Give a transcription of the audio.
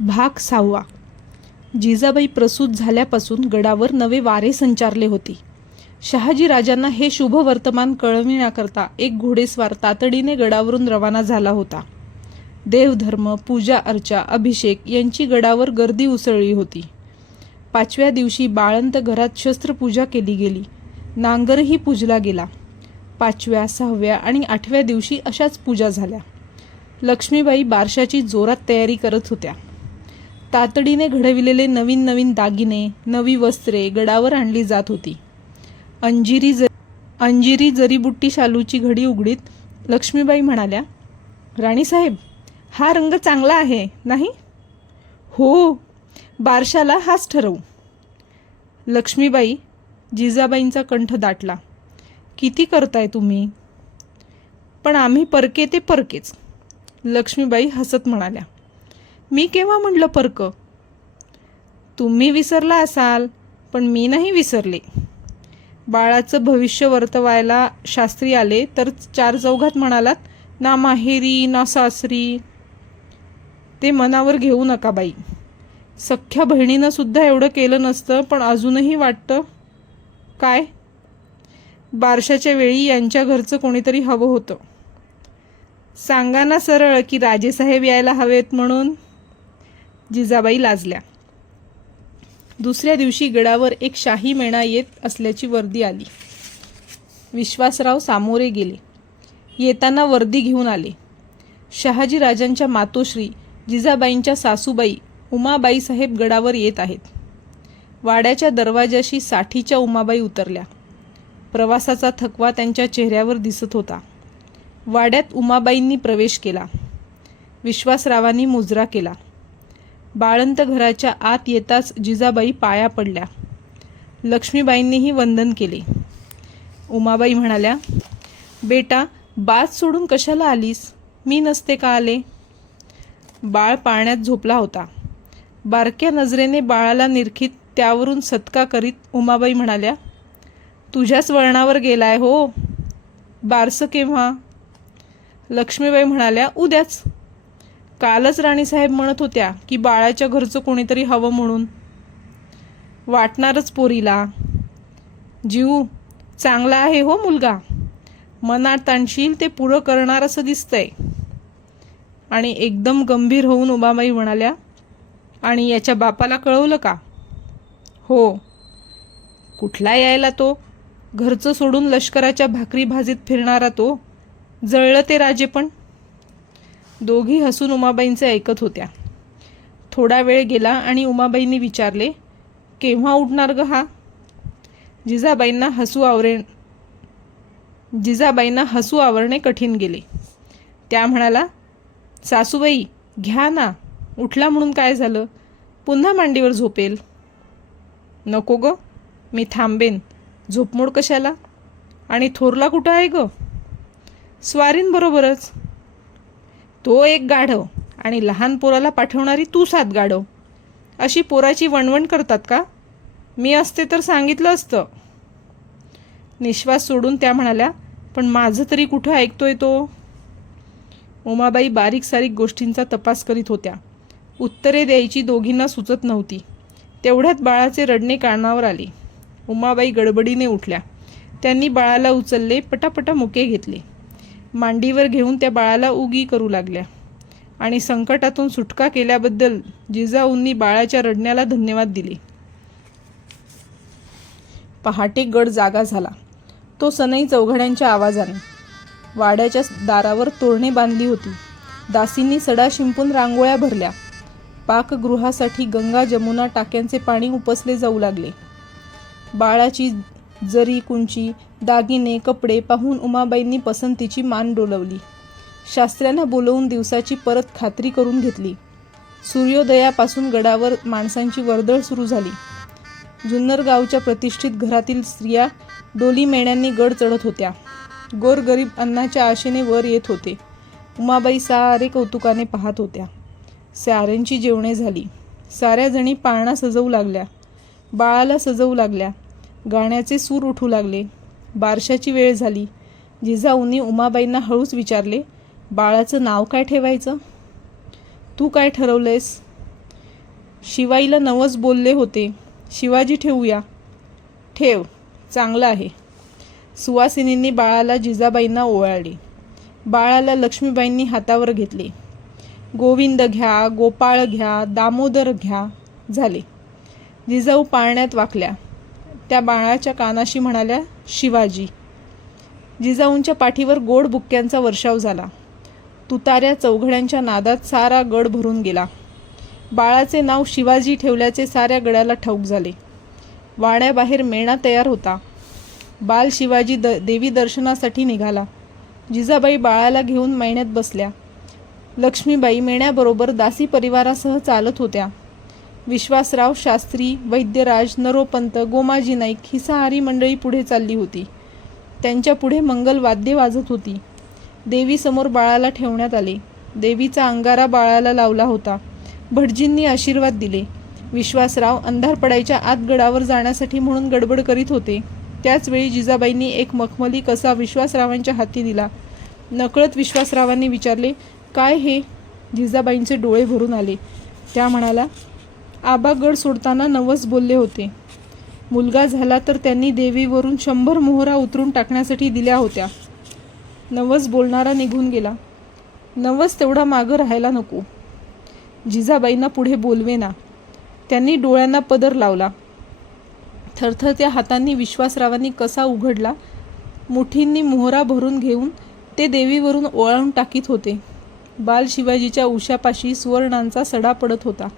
भाग 6. जिजाबाई प्रसूत झाल्यापासून गडावर नवे वारे संचारले होते. शहाजी राजांना हे शुभ वर्तमान कळविण्याकरता एक घोडेस्वार तातडीने गडावरून रवाना झाला होता. देवधर्म, पूजा अर्चा, अभिषेक यांची गडावर गर्दी उसळली होती. 5व्या दिवशी बाळंत घरात शस्त्रपूजा केली गेली. नांगरही पूजला गेला. 5व्या, 6व्या आणि 8व्या दिवशी अशाच पूजा झाल्या. लक्ष्मीबाई बारशाची जोरात तयारी करत होत्या. तातडीने घडविलेले नवीन नवीन दागिने, नवी वस्त्रे गडावर आणली जात होती. अंजिरी जरीबुट्टी शालूची घडी उघडीत लक्ष्मीबाई म्हणाल्या, राणीसाहेब, हा रंग चांगला आहे नाही? हो, बारशाला हाच ठरवू. लक्ष्मीबाई, जिजाबाईंचा कंठ दाटला. किती करताय तुम्ही? पण आम्ही परके ते परकेच. लक्ष्मीबाई हसत म्हणाल्या, मी केव्हा म्हणलं परक? तुम्ही विसरला असाल, पण मी नाही विसरले. बाळाचं भविष्य वर्तवायला शास्त्री आले तर 4 चौघात म्हणालात, ना माहेरी ना सासरी. ते मनावर घेऊ नका बाई. सख्ख्या बहिणीनं सुद्धा एवढं केलं नसतं, पण अजूनही वाटतं. काय? बारशाच्या वेळी यांच्या घरचं कोणीतरी हवं होतं. सांगा ना सरळ की राजेसाहेब यायला हवेत म्हणून. जिजाबाई लाजल्या. दुसऱ्या दिवशी गडावर एक शाही मेणा येत असल्याची वर्दी आली. विश्वासराव सामोरे गेले. येताना वर्दी घेऊन आले. शहाजी राजांच्या मातोश्री जिजाबाईंच्या सासूबाई उमाबाई साहेब गडावर येत आहेत. वाड्याच्या दरवाजाशी साठीच्या उमाबाई उतरल्या. प्रवासाचा थकवा त्यांच्या चेहऱ्यावर दिसत होता. वाड्यात उमाबाईंनी प्रवेश केला. विश्वासरावांनी मुजरा केला. बाळंत घराच्या आत येताच जिजाबाई पाया पडल्या. लक्ष्मीबाईंनीही वंदन केले. उमाबाई म्हणाल्या, बेटा, बाज सोडून कशाला आलीस? मी नसते का आले? बाळ पाळण्यात झोपला होता. बारक्या नजरेने बाळाला निरखीत त्यावरून सत्का करीत उमाबाई म्हणाल्या, तुझ्याच वळणावर गेलाय हो. बारसं केव्हा? लक्ष्मीबाई म्हणाल्या, उद्याच. कालच राणीसाहेब म्हणत होत्या की बाळाच्या घरचं कोणीतरी हवं म्हणून. वाटणारच पोरीला. जीव चांगला आहे हो मुलगा. मनात आणशील ते पुरं करणार असं दिसतंय. आणि एकदम गंभीर होऊन उमाबाई म्हणाल्या, आणि याच्या बापाला कळवलं का? हो. कुठला यायला तो? घरचं सोडून लष्कराच्या भाकरी भाजीत फिरणारा तो. जळलं ते राजे पण. दोघी हसून उमाबाईंचे ऐकत होत्या. थोडा वेळ गेला आणि उमाबाईंनी विचारले, केव्हा उठणार ग हा? जिजाबाईंना हसू आवरणे कठीण गेले. त्या म्हणाला, सासूबाई घ्या ना, उठला म्हणून काय झालं? पुन्हा मांडीवर झोपेल. नको ग, मी थांबेन. झोपमोड कशाला? आणि थोरला कुठं आहे ग? स्वारींबरोबरच. तो एक गाढव आणि लहान पोराला पाठवणारी तू 7 गाढव. अशी पोराची वणवण करतात का? मी असते तर सांगितलं असतं. निश्वास सोडून त्या म्हणाल्या, पण माझं तरी कुठं ऐकतोय तो? उमाबाई बारीक सारीक गोष्टींचा तपास करीत होत्या. उत्तरे द्यायची दोघींना सुचत नव्हती. तेवढ्यात बाळाचे रडणे कानावर आले. उमाबाई गडबडीने उठल्या. त्यांनी बाळाला उचलले, पटापटा मुके घेतले. मांडीवर घेऊन त्या बाळाला उगी करू लागल्या आणि संकटातून सुटका केल्याबद्दल जिजाऊंनी बाळाच्या रडण्याला धन्यवाद दिले. पहाटे गड जागा झाला. तो सनई चौघड्यांच्या आवाजाने. वाड्याच्या दारावर तोरणे बांधली होती. दासींनी सडा शिंपून रांगोळ्या भरल्या. पाकगृहासाठी गंगा जमुना टाक्यांचे पाणी उपसले जाऊ लागले. बाळाची जरी, कुंची, दागिने, कपडे पाहून उमाबाईंनी पसंतीची मान डोलवली. शास्त्र्यांना बोलवून दिवसाची परत खात्री करून घेतली. सूर्योदयापासून गडावर माणसांची वर्दळ सुरू झाली. जुन्नर गावच्या प्रतिष्ठित घरातील स्त्रिया डोली मेण्यांनी गड चढत होत्या. गोरगरीब अन्नाच्या आशेने वर येत होते. उमाबाई सारे कौतुकाने पाहत होत्या. साऱ्यांची जेवणे झाली. साऱ्या जणी पाळणा सजवू लागल्या. बाळाला सजवू लागल्या. गाण्याचे सूर उठू लागले. बारशाची वेळ झाली. जिजाऊंनी उमाबाईंना हळूच विचारले, बाळाचं नाव काय ठेवायचं? तू काय ठरवलंयस? शिवाईला नवस बोलले होते. शिवाजी ठेवूया. ठेव, चांगलं आहे. सुवासिनींनी बाळाला जिजाबाईंना ओवाळले. बाळाला लक्ष्मीबाईंनी हातावर घेतले. गोविंद घ्या, गोपाळ घ्या, दामोदर घ्या झाले. जिजाऊ पाळण्यात वाकल्या. त्या बाळाच्या कानाशी म्हणाल्या, शिवाजी. जिजाऊंच्या पाठीवर गोड बुक्क्यांचा वर्षाव झाला. तुताऱ्या चौघड्यांच्या नादात सारा गड भरून गेला. बाळाचे नाव शिवाजी ठेवल्याचे साऱ्या गड्याला ठाऊक झाले. वाड्याबाहेर मेणा तयार होता. बाल शिवाजी देवी दर्शनासाठी निघाला. जिजाबाई बाळाला घेऊन मैण्यात बसल्या. लक्ष्मीबाई मेण्याबरोबर दासी परिवारासह चालत होत्या. विश्वासराव शास्त्री, वैद्यराज, नरोपंत, गोमाजी नाईक ही सारी मंडळी पुढे चालली होती. त्यांच्या पुढे मंगल वाद्ये वाजत होती. देवीसमोर बाळाला ठेवण्यात आले. देवीचा अंगारा बाळाला लावला होता. भटजींनी आशीर्वाद दिले. विश्वासराव अंधार पडायच्या आत गडावर जाण्यासाठी म्हणून गडबड करीत होते. त्याचवेळी जिजाबाईंनी एक मखमली कसा विश्वासरावांच्या हाती दिला. नकळत विश्वासरावांनी विचारले, काय हे? जिजाबाईंचे डोळे भरून आले. त्या म्हणाला, आबा गड सोडताना नवस बोलले होते. मुलगा झाला तर त्यांनी देवीवरून 100 मोहरा उतरून टाकण्यासाठी दिल्या होत्या. नवस बोलणारा निघून गेला. नवस तेवढा मागं राहायला नको. जिजाबाईंना पुढे बोलवेना. त्यांनी डोळ्यांना पदर लावला. थरथरत्या हातांनी विश्वासरावांनी कसा उघडला. मुठींनी मोहरा भरून घेऊन ते देवीवरून ओवाळून टाकीत होते. बाल शिवाजीच्या उशापाशी सुवर्णांचा सडा पडत होता.